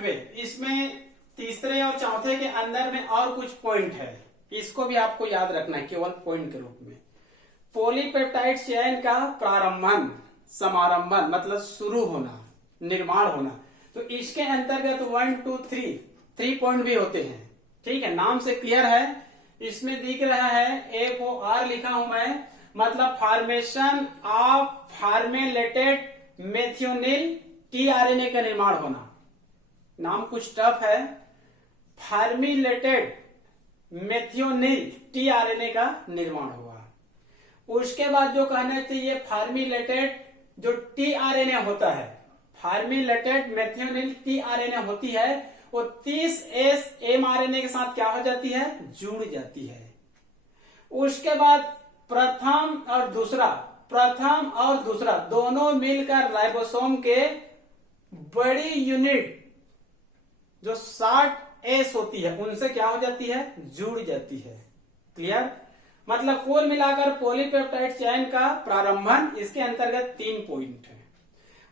चौथवे, इसमें तीसरे और चौथे के अंदर में और कुछ पॉइंट है, इसको भी आपको याद रखना है केवल पॉइंट के रूप में। पॉलीपेप्टाइड चेन का प्रारंभन, समारंभन मतलब शुरू होना, निर्माण होना, तो इसके अंतर्गत 1 2 3 पॉइंट भी होते हैं। ठीक है, नाम से क्लियर है। इसमें दिख रहा है FOR लिखा हूं मैं, मतलब फॉर्मेशन ऑफ फॉर्मेलेटेड मेथियोनिल tRNA का निर्माण होना। नाम कुछ टफ है, फॉर्मेलेटेड मेथियोनिल tRNA का निर्माण हुआ। उसके बाद जो कहना चाहिए फॉर्मेलेटेड जो tRNA होता है, फॉर्मेलेटेड मेथियोनिल tRNA होती है, वो 30S mRNA के साथ क्या हो जाती है, जुड़ जाती है। उसके बाद प्रथम और दूसरा दोनों मिलकर राइबोसोम के बड़ी यूनिट जो 60S होती है उनसे क्या हो जाती है, जुड़ जाती है। क्लियर, मतलब कुल मिलाकर पॉलीपेप्टाइड चेन का प्रारंभन, इसके अंतर्गत 3 पॉइंट है।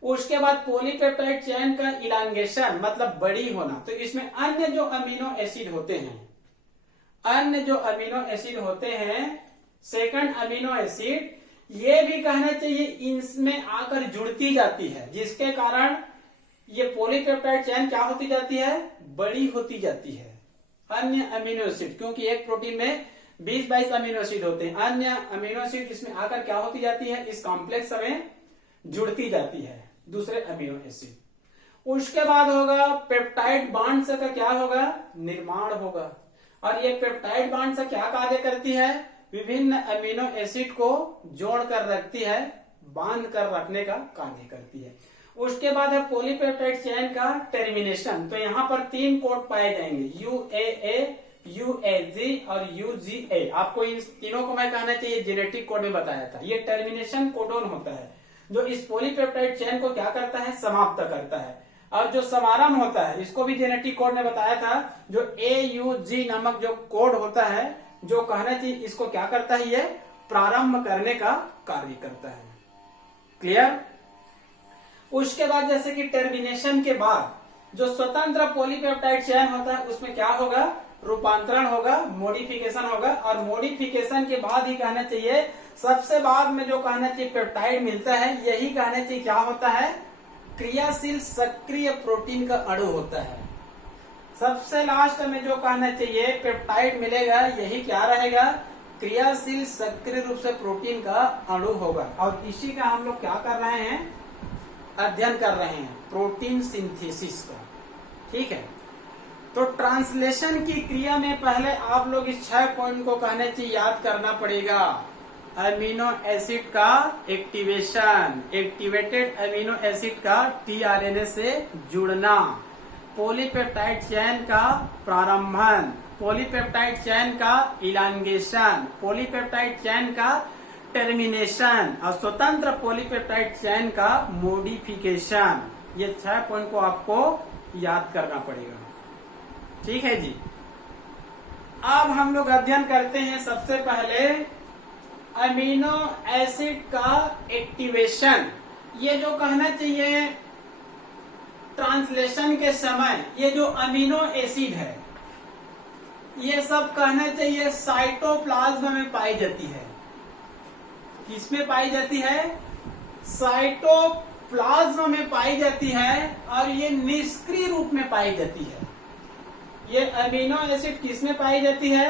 उसके बाद पॉलीपेप्टाइड चेन का इलांगेशन मतलब बड़ी होना, तो इसमें अन्य जो अमीनो एसिड होते हैं, सेकंड अमीनो एसिड, ये भी कहना चाहिए इसमें आकर जुड़ती जाती है, जिसके कारण ये पॉलीपेप्टाइड चेन क्या होती जाती है, बड़ी होती जाती है। अन्य अमीनो एसिड, क्योंकि एक प्रोटीन में 20-22 अमीनो एसिड होते हैं, अन्य अमीनो एसिड इसमें आकर क्या होती जाती है, इस कॉम्प्लेक्स में जुड़ती जाती है, दूसरे अमीनो एसिड। उसके बाद होगा पेप्टाइड बॉन्ड का क्या होगा, निर्माण होगा। और ये पेप्टाइड बॉन्ड से क्या कार्य करती है, विभिन्न अमीनो एसिड को जोड़कर रखती है, बांध कर रखने का कार्य करती है। उसके बाद है पॉलीपेप्टाइड चेन का टर्मिनेशन, तो यहाँ पर 3 कोड पाए जाएंगे, UAA, UAG और UGA। आपको इन तीनों को मैं कहना चाहिए जेनेटिक कोड में बताया था। ये टर्मिनेशन कोडोन होता है जो इस पॉलीपेप्टाइड चेन को क्या करता है, समाप्त करता है। और जो समारंभ होता है, इसको भी जेनेटिक कोड में बताया था, जो AUG नामक जो कोड होता है, जो कहना चाहिए इसको क्या करता है, ये प्रारंभ करने का कार्य करता है। क्लियर। उसके बाद जैसे कि टर्मिनेशन के बाद जो स्वतंत्र पॉलीपेप्टाइड चेन होता है, उसमें क्या होगा, रूपांतरण होगा, मॉडिफिकेशन होगा। और मॉडिफिकेशन के बाद ही कहना चाहिए, सबसे बाद में जो कहना चाहिए पेप्टाइड मिलता है, यही कहना चाहिए क्या होता है, क्रियाशील सक्रिय प्रोटीन का अणु होता है। सबसे लास्ट में जो कहना चाहिए पेप्टाइड मिलेगा, यही क्या रहेगा, क्रियाशील सक्रिय रूप से प्रोटीन का अणु होगा। और इसी का हम लोग क्या कर रहे हैं, अध्ययन कर रहे हैं, प्रोटीन सिंथेसिस का। ठीक है, तो ट्रांसलेशन की क्रिया में पहले आप लोग इस 6 पॉइंट को कहने चाहिए याद करना पड़ेगा। अमीनो एसिड का एक्टिवेशन, एक्टिवेटेड अमीनो एसिड का tRNA से जुड़ना, पॉलीपेप्टाइड चेन का प्रारंभन, पॉलीपेप्टाइड चेन का इलांगेशन, पॉलीपेप्टाइड चेन का टर्मिनेशन और स्वतंत्र पॉलीपेप्टाइड चेन का मॉडिफिकेशन। ये 6 पॉइंट को आपको याद करना पड़ेगा। ठीक है जी। अब हम लोग अध्ययन करते हैं सबसे पहले अमीनो एसिड का एक्टिवेशन। ये जो कहना चाहिए ट्रांसलेशन के समय, ये जो अमीनो एसिड है, ये सब कहना चाहिए साइटोप्लाज्म में पाई जाती है। किसमें पाई जाती है, साइटोप्लाज्म में पाई जाती है। और ये निष्क्रिय रूप में पाई जाती है। ये अमीनो एसिड किसमें पाई जाती है,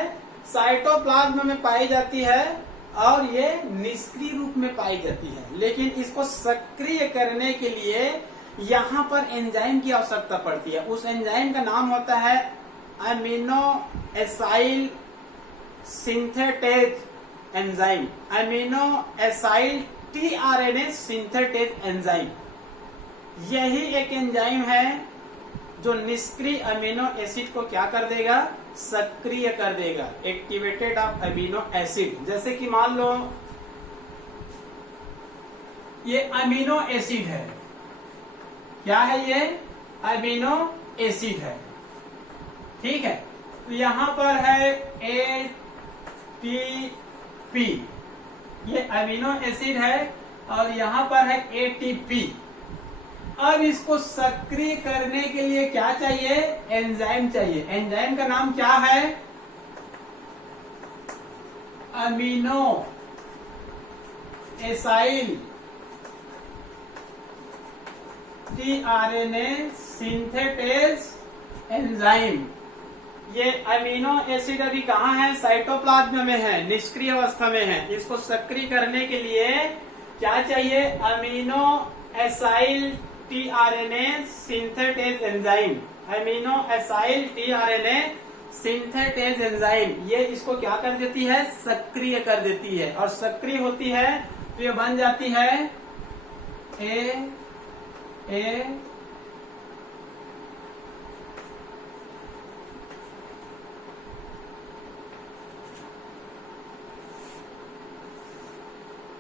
साइटोप्लाज्म में पाई जाती है और ये निष्क्रिय रूप में पाई जाती है। लेकिन इसको सक्रिय करने के लिए यहाँ पर एंजाइम की आवश्यकता पड़ती है। उस एंजाइम का नाम होता है amino acyl synthetase enzyme, amino acyl tRNA synthetase enzyme. यही एक एंजाइम है जो निष्क्रिय अमीनो एसिड को क्या कर देगा, सक्रिय कर देगा, एक्टिवेटेड ऑफ अमीनो एसिड। जैसे कि मान लो ये अमीनो एसिड है, क्या है ये, अमीनो एसिड है। ठीक है, तो यहां पर है ATP, ये अमीनो एसिड है, और यहां पर है ATP। अब इसको सक्रिय करने के लिए क्या चाहिए? एंजाइम चाहिए। एंजाइम का नाम क्या है? Amino acyl tRNA synthetase enzyme. ये अमीनो एसिड अभी कहाँ है? साइटोप्लाज्म में है, निष्क्रिय अवस्था में है। इसको सक्रिय करने के लिए क्या चाहिए? Amino acyl tRNA synthetase enzyme. Amino acyl tRNA synthetase enzyme ये इसको क्या कर देती है? सक्रिय कर देती है। और सक्रिय होती है तो ये बन जाती है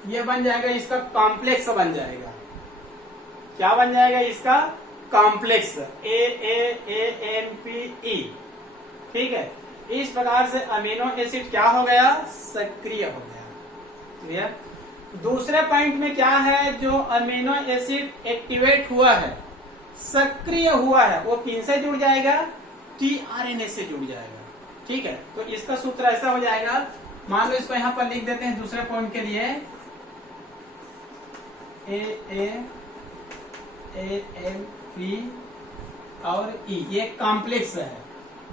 ये बन जाएगा, इसका कॉम्प्लेक्स बन जाएगा। क्या बन जाएगा? इसका कॉम्प्लेक्स AAAMPE। ठीक है, इस प्रकार से अमीनो एसिड क्या हो गया? सक्रिय हो गया। क्लियर? दूसरे पॉइंट में क्या है? जो अमीनो एसिड एक्टिवेट हुआ है, सक्रिय हुआ है, वो किन से जुड़ जाएगा? टीआरएनए से जुड़ जाएगा। ठीक है, तो इसका सूत्र ऐसा हो जाएगा, मान लो इसको यहां पर लिख देते हैं दूसरे पॉइंट के लिए AAAMP और E। ये कॉम्प्लेक्स है,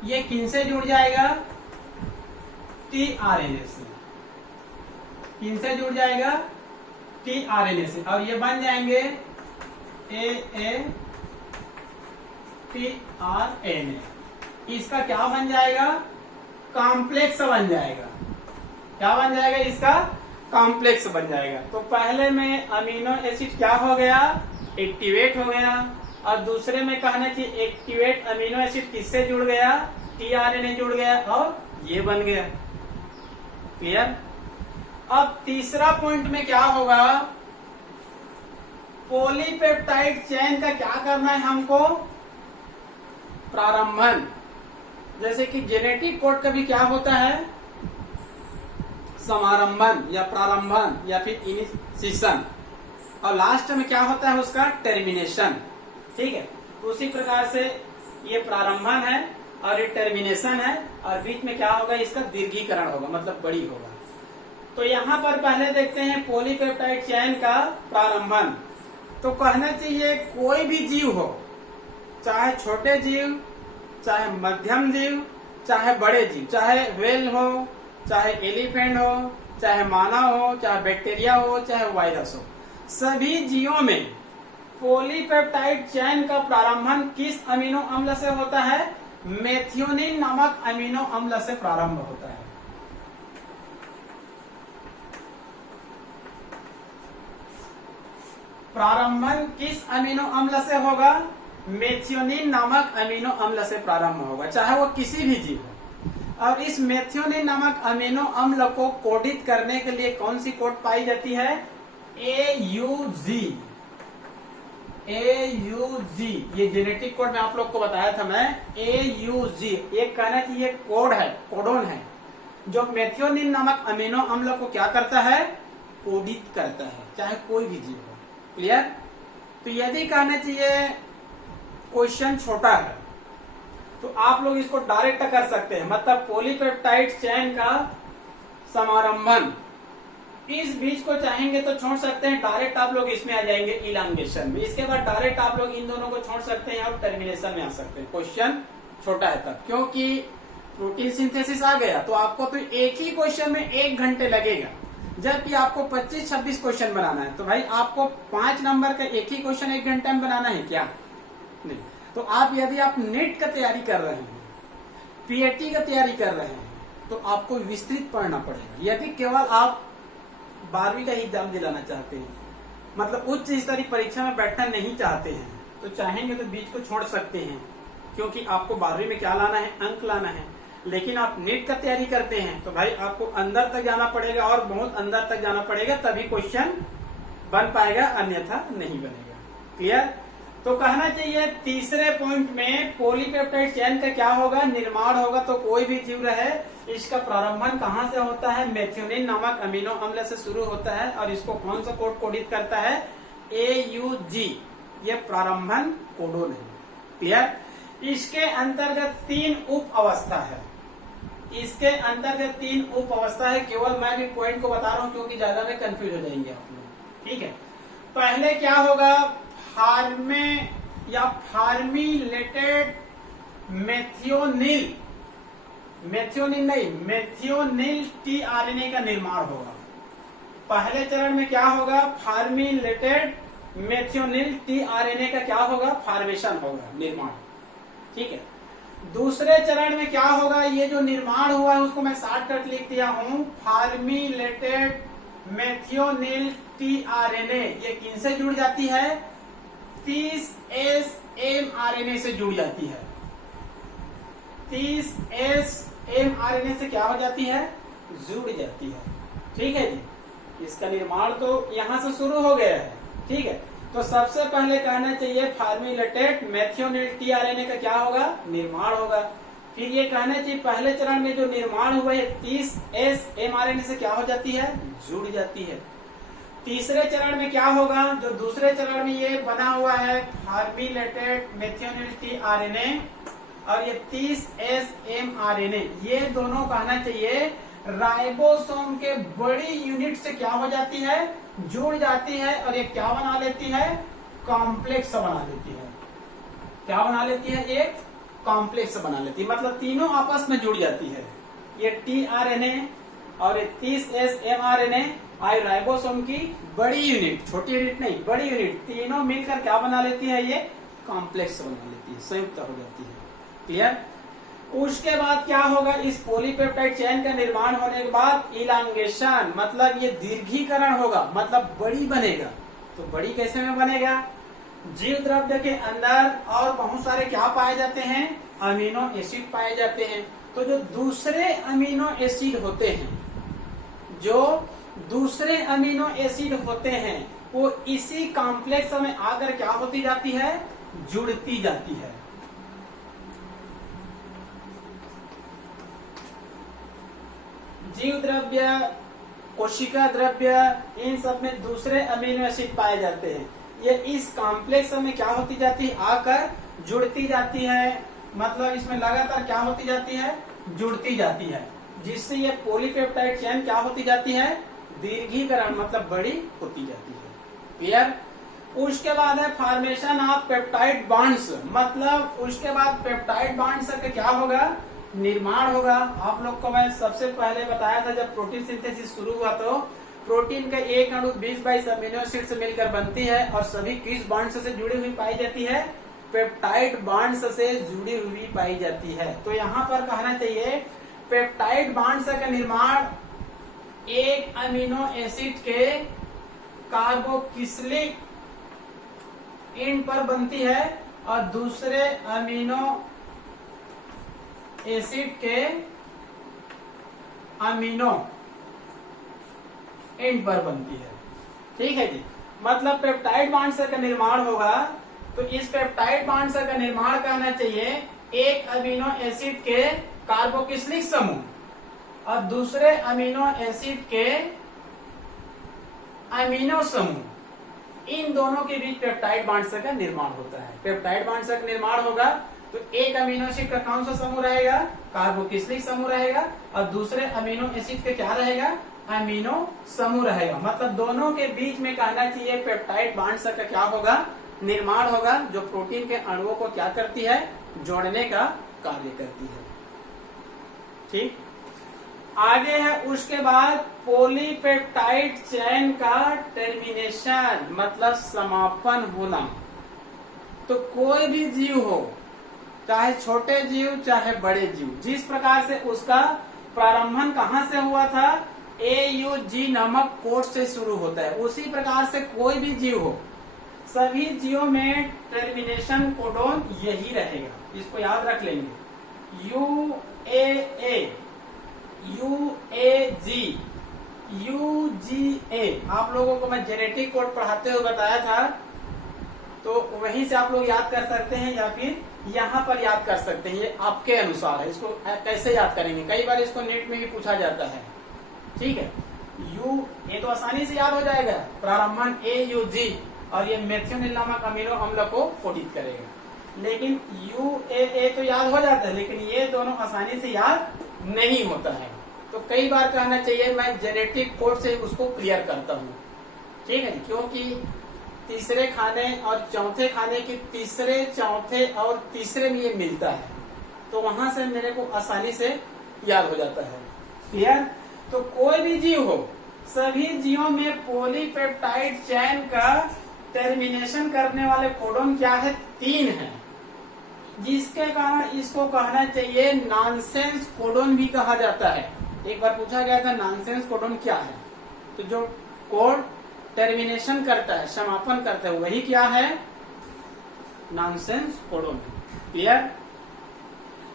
ये किन से जुड़ जाएगा? टीआरएनए से। किन से जुड़ जाएगा? टीआरएनए से। और ये बन जाएंगे AATRNA। इसका क्या बन जाएगा? कॉम्प्लेक्स बन जाएगा। क्या बन जाएगा? इसका कॉम्प्लेक्स बन जाएगा। तो पहले में अमीनो एसिड क्या हो गया? एक्टिवेट हो गया। और दूसरे में कहना चाहिए एक्टिवेट अमीनो एसिड किससे जुड़ गया? टीआरएनए जुड़ गया और ये बन गया। क्लियर? अब तीसरा पॉइंट में क्या होगा? पॉलीपेप्टाइड चेन का क्या करना है हमको? प्रारंभन। जैसे कि जेनेटिक कोड का भी क्या होता है? समारंभन या प्रारंभन या फिर इनिशिएशन। और लास्ट में क्या होता है उसका? टर्मिनेशन। ठीक है, उसी प्रकार से ये प्रारंभन है और ये टर्मिनेशन है और बीच में क्या होगा? इसका दीर्घीकरण होगा, मतलब बड़ी होगा। तो यहाँ पर पहले देखते हैं पॉलीपेप्टाइड चेन का प्रारंभन। तो कहना चाहिए कोई भी जीव हो, चाहे छोटे जीव, चाहे मध्यम जीव, चाहे बड़े जीव, चाहे व्हेल हो, चाहे एलिफेंट हो, चाहे मानव हो, चाहे बैक्टीरिया हो, चाहे वायरस हो, सभी जीवों में पॉलीपेप्टाइड चेन का प्रारंभन किस अमीनो अम्ल से होता है? मेथियोनिन नामक अमीनो अम्ल से प्रारंभ होता है। प्रारंभन किस अमीनो अम्ल से होगा? मेथियोनिन नामक अमीनो अम्ल से प्रारंभ होगा, चाहे वो किसी भी जीव हो। और इस मेथियोनिन नामक अमीनो अम्ल को कोडित करने के लिए कौन सी कोड पाई जाती है? AUG। ये जेनेटिक कोड में आप लोग को बताया था मैं। AUG एक कहना चाहिए कोड है, कोडोन है, जो मेथियोनिन नामक अमीनो अम्ल को क्या करता है? कोडित करता है, चाहे कोई भी जीव हो। क्लियर? तो यदि कहना चाहिए क्वेश्चन छोटा है तो आप लोग इसको डायरेक्ट कर सकते हैं, मतलब पॉलीपेप्टाइड चेन का समारंभन, इस बीच को चाहेंगे तो छोड़ सकते हैं, डायरेक्ट आप लोग इसमें आ जाएंगे इलांगेशन में। इसके बाद डायरेक्ट आप लोग इन दोनों को छोड़ सकते हैं और टर्मिनेशन में आ सकते हैं। क्वेश्चन छोटा है तब, क्योंकि प्रोटीन सिंथेसिस आ गया तो आपको तो एक ही क्वेश्चन में 1 घंटे लगेगा, जबकि आपको 25-26 क्वेश्चन बनाना है। तो भाई आपको 5 नंबर का एक ही क्वेश्चन 1 घंटे में बनाना है क्या? नहीं। तो आप यदि आप नेट का तैयारी कर रहे हैं, पीएटी का तैयारी कर रहे हैं, तो आपको विस्तृत पढ़ना पड़ेगा। यदि केवल आप 12वीं का एग्जाम दिलाना चाहते हैं, मतलब उच्च स्तरीय परीक्षा में बैठना नहीं चाहते हैं, तो चाहेंगे तो बीच को छोड़ सकते हैं, क्योंकि आपको 12वीं में क्या लाना है? अंक लाना है। लेकिन आप नेट का तैयारी करते हैं तो भाई आपको अंदर तक जाना पड़ेगा और बहुत अंदर तक जाना पड़ेगा, तभी क्वेश्चन बन पाएगा, अन्यथा नहीं बनेगा। क्लियर? तो कहना चाहिए तीसरे पॉइंट में पॉलीपेप्टाइड चेन का क्या होगा? निर्माण होगा। तो कोई भी जीव रहे, इसका प्रारंभन कहाँ से होता है? मेथियोनिन नामक अमीनो अम्ल से शुरू होता है। और इसको कौन सा कोड कोडित करता है? AUG। ये प्रारंभन कोडोन है। क्लियर? इसके अंतर्गत 3 उप अवस्था है। इसके अंतर्गत 3 उप अवस्था है। केवल मैं भी पॉइंट को बता रहा हूं क्योंकि ज्यादा में कंफ्यूज हो जाएंगे आप लोग। ठीक है, पहले क्या होगा, फार्मे या फार्मिलेटेड मेथियोनिल टीआरएनए का निर्माण होगा। पहले चरण में क्या होगा, फार्मिलेटेड मेथियोनिल टीआरएनए का क्या होगा, फॉर्मेशन होगा, निर्माण। ठीक है, दूसरे चरण में क्या होगा, ये जो निर्माण हुआ है उसको मैं शॉर्टकट लिख दिया हूं, फार्मिलेटेड मेथियोनिल टीआरएनए। ये किनसे जुड़ जाती है, 30S mRNA से जुड़ जाती है। 30S mRNA से क्या हो जाती है, जुड़ जाती है। ठीक है जी, इसका निर्माण तो यहां से शुरू हो गया है। ठीक है, तो सबसे पहले कहना चाहिए फार्मिलेटेड मेथियोनिल टीआरएनए का क्या होगा, निर्माण होगा। फिर ये कहना चाहिए पहले चरण में जो निर्माण हुआ है 30S mRNA से क्या हो जाती है, जुड़ जाती है। तीसरे चरण में क्या होगा, जो दूसरे चरण में ये बना हुआ है फार्मिलेटेड मेथियोनिल टीआरएनए और ये 30S mRNA, ये दोनों कहना चाहिए राइबोसोम के बड़ी यूनिट से क्या हो जाती है, जुड़ जाती है और ये क्या बना लेती है, कॉम्प्लेक्स बना लेती है। क्या बना लेती है, एक कॉम्प्लेक्स बना लेती है, मतलब तीनों आपस में जुड़ जाती है। ये टीआरएनए और ये 30S mRNA और राइबोसोम की बड़ी यूनिट, छोटी यूनिट नहीं, बड़ी यूनिट, तीनों मिलकर क्या बना लेती है, ये कॉम्प्लेक्स बना लेती है, संयुक्त हो जाती है। क्लियर? उसके बाद क्या होगा, इस पॉलीपेप्टाइड चेन का निर्माण होने के बाद इलांगेशन, मतलब ये दीर्घीकरण होगा, मतलब बड़ी बनेगा। तो बड़ी कैसे में बनेगा, जीव द्रव्य के अंदर और बहुत सारे क्या पाए जाते हैं, अमीनो एसिड पाए जाते हैं। तो जो दूसरे अमीनो एसिड होते हैं, जो दूसरे अमीनो एसिड होते हैं, वो इसी कॉम्प्लेक्स में आकर क्या होती जाती है, जुड़ती जाती है। जीव द्रव्य, कोशिका द्रव्य, इन सब में दूसरे अमीनो एसिड पाए जाते हैं। ये इस कॉम्प्लेक्स में क्या होती जाती है, आकर जुड़ती जाती है, मतलब इसमें लगातार क्या होती जाती है, जुड़ती जाती है, जिससे ये पॉलीपेप्टाइड चेन क्या होती जाती है, दीर्घीकरण, मतलब बड़ी होती जाती है। क्लियर? उसके बाद है फॉर्मेशन ऑफ पेप्टाइड बॉन्ड्स, मतलब उसके बाद पेप्टाइड बॉन्ड्स का क्या होगा, निर्माण होगा। आप लोग को मैं सबसे पहले बताया था जब प्रोटीन सिंथेसिस शुरू हुआ तो प्रोटीन का एक अणु 20-22 अमीनो एसिड से मिलकर बनती है और सभी किस बॉन्ड्स से जुड़ी हुई पाई जाती है, पेप्टाइड बॉन्ड्स से जुड़ी हुई पाई जाती है। तो यहाँ पर कहना चाहिए पेप्टाइड बॉन्ड्स का निर्माण एक अमीनो एसिड के कार्बोक्सिलिक एंड पर बनती है और दूसरे अमीनो एसिड के अमीनो एंड पर बनती है। ठीक है जी, मतलब पेप्टाइड बॉन्ड्स का निर्माण होगा। तो इस पेप्टाइड बॉन्ड्स का निर्माण करना चाहिए एक अमीनो एसिड के कार्बोक्सिलिक समूह और दूसरे अमीनो एसिड के अमीनो समूह, इन दोनों के बीच पेप्टाइड बॉन्ड्स का निर्माण होता है। पेप्टाइड बॉन्ड्स का निर्माण होगा तो एक अमीनो एसिड का कौन सा समूह रहेगा, कार्बोक्सिलिक समूह रहेगा और दूसरे अमीनो एसिड का क्या रहेगा, अमीनो समूह रहेगा। मतलब दोनों के बीच में कहना चाहिए पेप्टाइड बॉन्ड्स का क्या होगा, निर्माण होगा, जो प्रोटीन के अणुओं को क्या करती है, जोड़ने का कार्य करती है। ठीक, आगे है उसके बाद पॉलीपेप्टाइड चेन का टर्मिनेशन, मतलब समापन होना। तो कोई भी जीव हो, चाहे छोटे जीव चाहे बड़े जीव, जिस प्रकार से उसका प्रारंभन कहाँ से हुआ था, AUG नामक कोड से शुरू होता है, उसी प्रकार से कोई भी जीव हो, सभी जीवों में टर्मिनेशन कोडोन यही रहेगा। इसको याद रख लेंगे, UAA, UAG, UGA। आप लोगों को मैं जेनेटिक कोड पढ़ाते हुए बताया था, तो वहीं से आप लोग याद कर सकते हैं या फिर यहाँ पर याद कर सकते हैं, ये आपके अनुसार है। इसको कैसे याद करेंगे, कई बार इसको नेट में भी पूछा जाता है। ठीक है, ये तो आसानी से याद हो जाएगा, प्रारंभन AUG और ये मेथियोनिल नामक अमीनो अम्ल को कोडित करेगा। लेकिन UAA तो याद हो जाता है, लेकिन ये दोनों आसानी से याद नहीं होता है। तो कई बार कहना चाहिए मैं जेनेटिक कोड से उसको क्लियर करता हूँ, ठीक है, क्योंकि तीसरे खाने और चौथे खाने की तीसरे, चौथे और तीसरे में ये मिलता है, तो वहां से मेरे को आसानी से याद हो जाता है। क्लियर? तो कोई भी जीव हो, सभी जीवों में पॉलीपेप्टाइड चेन का टर्मिनेशन करने वाले कोडोन क्या है? 3 है, जिसके कारण इसको कहना चाहिए नॉनसेंस कोडोन भी कहा जाता है। एक बार पूछा गया था नॉनसेंस कोडोन क्या है, तो जो कोड टर्मिनेशन करता है, समापन करता है, वही क्या है? Nonsense codon. क्लियर?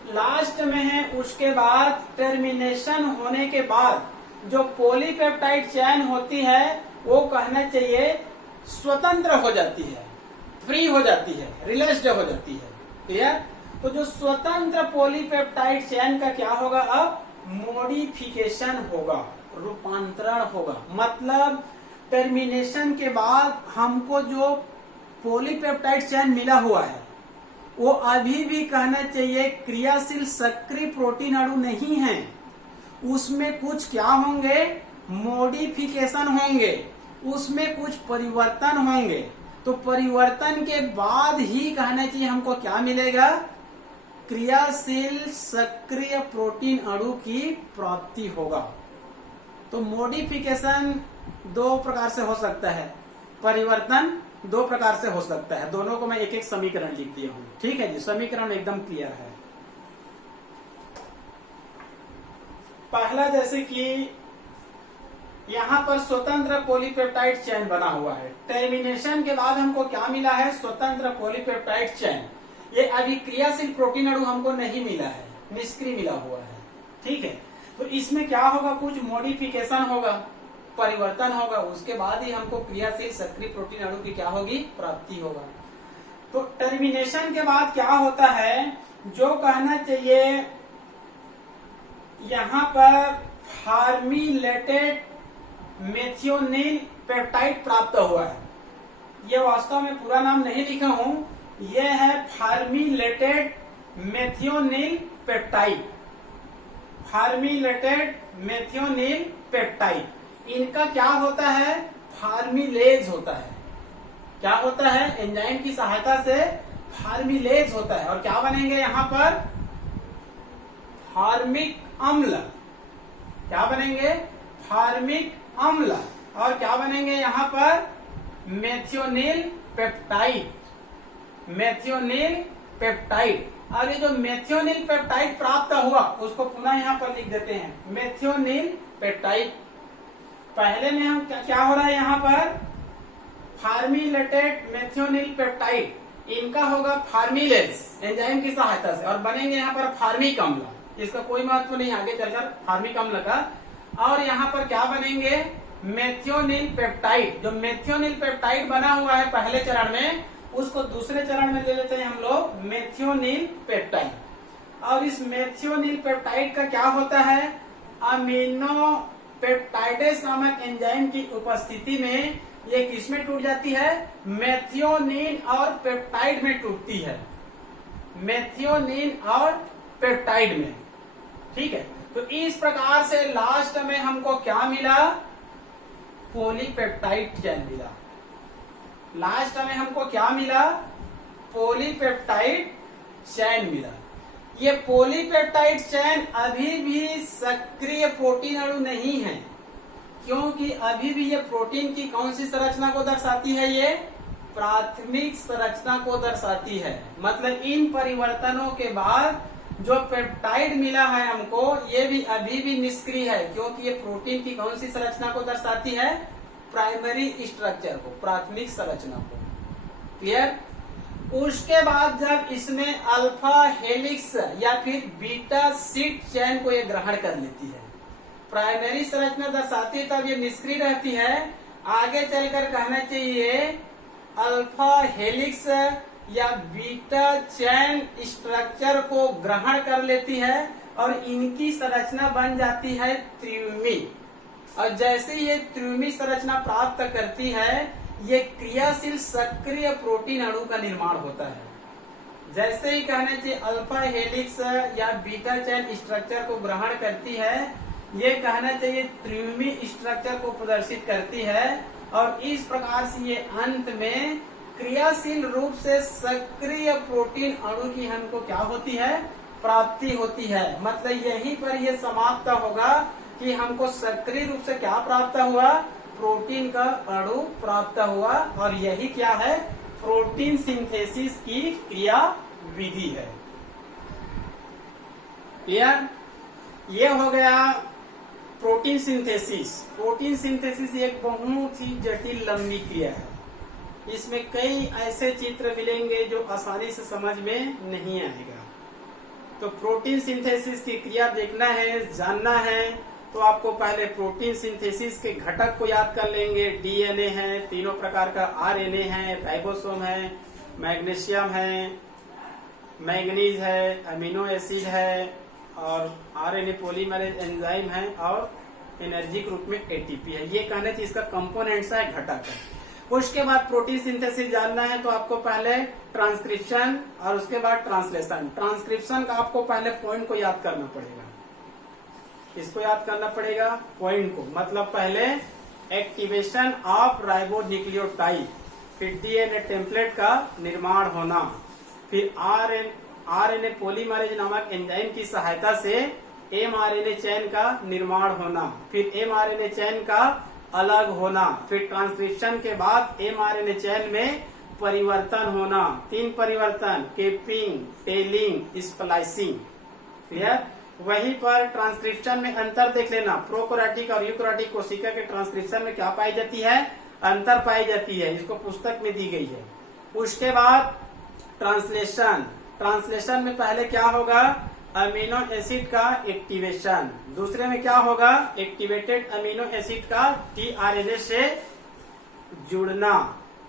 लास्ट में है, उसके बाद टर्मिनेशन होने के बाद जो पॉलीपेप्टाइड चेन होती है वो कहना चाहिए स्वतंत्र हो जाती है, फ्री हो जाती है, रिलैक्स्ड हो जाती है। क्लियर? तो जो स्वतंत्र पॉलीपेप्टाइड चेन का क्या होगा? अब मॉडिफिकेशन होगा, रूपांतरण होगा। मतलब टर्मिनेशन के बाद हमको जो पॉलीपेप्टाइड चेन मिला हुआ है वो अभी भी कहना चाहिए क्रियाशील सक्रिय प्रोटीन अणु नहीं है, उसमें कुछ क्या होंगे? मॉडिफिकेशन होंगे, उसमें कुछ परिवर्तन होंगे। तो परिवर्तन के बाद ही कहना चाहिए हमको क्या मिलेगा? क्रियाशील सक्रिय प्रोटीन अणु की प्राप्ति होगा। तो मॉडिफिकेशन 2 प्रकार से हो सकता है, परिवर्तन 2 प्रकार से हो सकता है। दोनों को मैं एक एक समीकरण लिख दिया हूं, ठीक है जी, समीकरण एकदम क्लियर है। पहला, जैसे कि यहां पर स्वतंत्र पॉलीपेप्टाइड चेन बना हुआ है, टर्मिनेशन के बाद हमको क्या मिला है? स्वतंत्र पॉलीपेप्टाइड चेन। ये अभी क्रियाशील प्रोटीन अणु हमको नहीं मिला है, निष्क्रिय मिला हुआ है, ठीक है। तो इसमें क्या होगा? कुछ मॉडिफिकेशन होगा, परिवर्तन होगा, उसके बाद ही हमको क्रियाशील सक्रिय प्रोटीन अणु की क्या होगी? प्राप्ति होगा। तो टर्मिनेशन के बाद क्या होता है? जो कहना चाहिए यहाँ पर फार्मिलेटेड मेथियोनिल पेप्टाइड प्राप्त हुआ है। ये वास्तव में पूरा नाम नहीं लिखा हूं, यह है फार्मिलेटेड मेथियोनिल पेप्टाइड, फार्मिलेटेड मेथियोनिल पेप्टाइड। इनका क्या होता है? फार्मिलेज होता है। क्या होता है? एंजाइम की सहायता से फार्मिलेज होता है। और क्या बनेंगे यहाँ पर? फार्मिक अम्ल। क्या बनेंगे? फार्मिक अम्ल। और क्या बनेंगे यहाँ पर? मेथियोनिल पेप्टाइड, मेथियोनिल पेप्टाइड। अब ये जो मेथियोनिल पेप्टाइड प्राप्त हुआ उसको पुनः यहाँ पर लिख देते हैं, मेथियोनिल पेप्टाइड। पहले में हम क्या हो रहा है यहाँ पर? फार्मिलेटेड मेथियोनिल पेप्टाइड, इनका होगा फार्मिलेज एंजाइम की सहायता से, और बनेंगे यहाँ पर फार्मिक अम्ल। इसका कोई महत्व नहीं आगे चलकर फार्मिक अम्ल का। और यहाँ पर क्या बनेंगे? मेथियोनिल पेप्टाइड। जो मेथियोनिल पेप्टाइड बना हुआ है पहले चरण में, उसको दूसरे चरण में ले लेते हैं हम लोग मेथियोनिल पेप्टाइड। और इस मेथियोनिल पेप्टाइड का क्या होता है? अमीनो पेप्टाइडेस नामक एंजाइम की उपस्थिति में ये किसमें टूट जाती है? मेथियोनिन और पेप्टाइड में टूटती है, मेथियोनिन और पेप्टाइड में। ठीक है, तो इस प्रकार से लास्ट में हमको क्या मिला? पॉलीपेप्टाइड चेन मिला। लास्ट में हमको क्या मिला? पॉलीपेप्टाइड चेन मिला। ये पॉलीपेप्टाइड चेन अभी भी सक्रिय प्रोटीन अणु नहीं है, क्योंकि अभी भी ये प्रोटीन की कौन सी संरचना को दर्शाती है? ये प्राथमिक संरचना को दर्शाती है। मतलब इन परिवर्तनों के बाद जो पेप्टाइड मिला है हमको, ये भी अभी भी निष्क्रिय है, क्योंकि ये प्रोटीन की कौन सी संरचना को दर्शाती है? प्राइमरी स्ट्रक्चर को, प्राथमिक संरचना को। क्लियर? उसके बाद जब इसमें अल्फा हेलिक्स या फिर बीटा शीट चेन को ये ग्रहण कर लेती है, प्राइमरी संरचना दर्शाती है, तब ये निष्क्रिय रहती है। आगे चलकर कहना चाहिए अल्फा हेलिक्स या बीटा चेन स्ट्रक्चर को ग्रहण कर लेती है और इनकी संरचना बन जाती है त्रिविमी। और जैसे ये त्रिविमी संरचना प्राप्त करती है, ये क्रियाशील सक्रिय प्रोटीन अणु का निर्माण होता है। जैसे ही कहना चाहिए अल्फा हेलिक्स या बीटा चेन स्ट्रक्चर को ग्रहण करती है, ये कहना चाहिए त्रिविमी स्ट्रक्चर को प्रदर्शित करती है, और इस प्रकार से ये अंत में क्रियाशील रूप से सक्रिय प्रोटीन अणु की हमको क्या होती है, प्राप्ति होती है। मतलब यहीं पर ये समाप्त होगा कि हमको सक्रिय रूप से क्या प्राप्त हुआ, प्रोटीन का अणु प्राप्त हुआ, और यही क्या है, प्रोटीन सिंथेसिस की क्रिया विधि है। क्लियर? ये हो गया प्रोटीन सिंथेसिस। प्रोटीन सिंथेसिस एक बहुत ही जटिल लंबी क्रिया है। इसमें कई ऐसे चित्र मिलेंगे जो आसानी से समझ में नहीं आएगा। तो प्रोटीन सिंथेसिस की क्रिया देखना है, जानना है, तो आपको पहले प्रोटीन सिंथेसिस के घटक को याद कर लेंगे। डीएनए है, तीनों प्रकार का आरएनए है, राइबोसोम है, मैग्नीशियम है, मैंगनीज है, अमीनो एसिड है, और आरएनए पॉलीमरेज एंजाइम है, और एनर्जी के रूप में एटीपी है। ये कहने चाहिए इसका कंपोनेंट्स है, घटक है। उसके बाद प्रोटीन सिंथेसिस जानना है तो आपको पहले ट्रांसक्रिप्शन और उसके बाद ट्रांसलेशन। ट्रांसक्रिप्शन का आपको पहले पॉइंट को याद करना पड़ेगा। इसको याद करना पड़ेगा पॉइंट को, मतलब पहले एक्टिवेशन ऑफ राइबोन्यूक्लियोटाइड, फिर डीएनए टेम्पलेट का निर्माण होना, फिर आरएनए पॉलीमरेज नामक एंजाइम की सहायता से एमआरएनए चेन का निर्माण होना, फिर एमआरएनए चेन का अलग होना, फिर ट्रांसक्रिप्शन के बाद एमआरएनए चेन में परिवर्तन होना। 3 परिवर्तन, केपिंग, टेलिंग, स्प्लाइसिंग। क्लियर? वहीं पर ट्रांसक्रिप्शन में अंतर देख लेना। प्रोकैरियोटिक और यूकैरियोटिक कोशिका के ट्रांसक्रिप्शन में क्या पाई जाती है, अंतर पाई जाती है। इसको पुस्तक में दी गई है। उसके बाद ट्रांसलेशन। ट्रांसलेशन में पहले क्या होगा, अमीनो एसिड का एक्टिवेशन। दूसरे में क्या होगा, एक्टिवेटेड अमीनो एसिड का टीआरएनए से जुड़ना।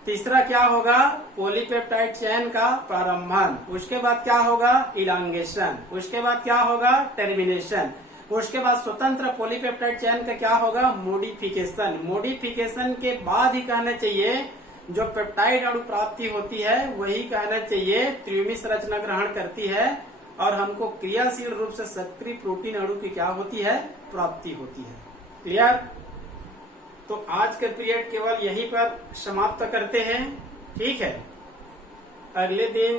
तीसरा क्या होगा, पॉलीपेप्टाइड चेन का प्रारंभन। उसके बाद क्या होगा, इलांगेशन। उसके बाद क्या होगा, टर्मिनेशन। उसके बाद स्वतंत्र पॉलीपेप्टाइड चेन का क्या होगा, मोडिफिकेशन। मोडिफिकेशन के बाद ही कहना चाहिए जो पेप्टाइड अणु प्राप्ति होती है वही कहना चाहिए त्रिविमी संरचना ग्रहण करती है, और हमको क्रियाशील रूप से सक्रिय प्रोटीन अणु की क्या होती है, प्राप्ति होती है। क्लियर? तो आज के पीरियड केवल यहीं पर समाप्त करते हैं। ठीक है, अगले दिन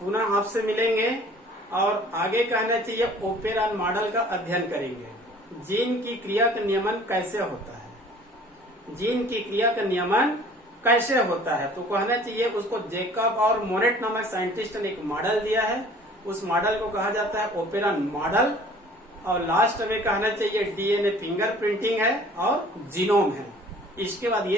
पुनः आपसे मिलेंगे और आगे कहना चाहिए ओपेरॉन मॉडल का अध्ययन करेंगे। जीन की क्रिया का नियमन कैसे होता है, जीन की क्रिया का नियमन कैसे होता है, तो कहना चाहिए उसको जेकब और मोनेट नामक साइंटिस्ट ने एक मॉडल दिया है। उस मॉडल को कहा जाता है ओपेरॉन मॉडल, और लास्ट में कहना चाहिए डीएनए फिंगरप्रिंटिंग है और जीनोम है। इसके बाद ये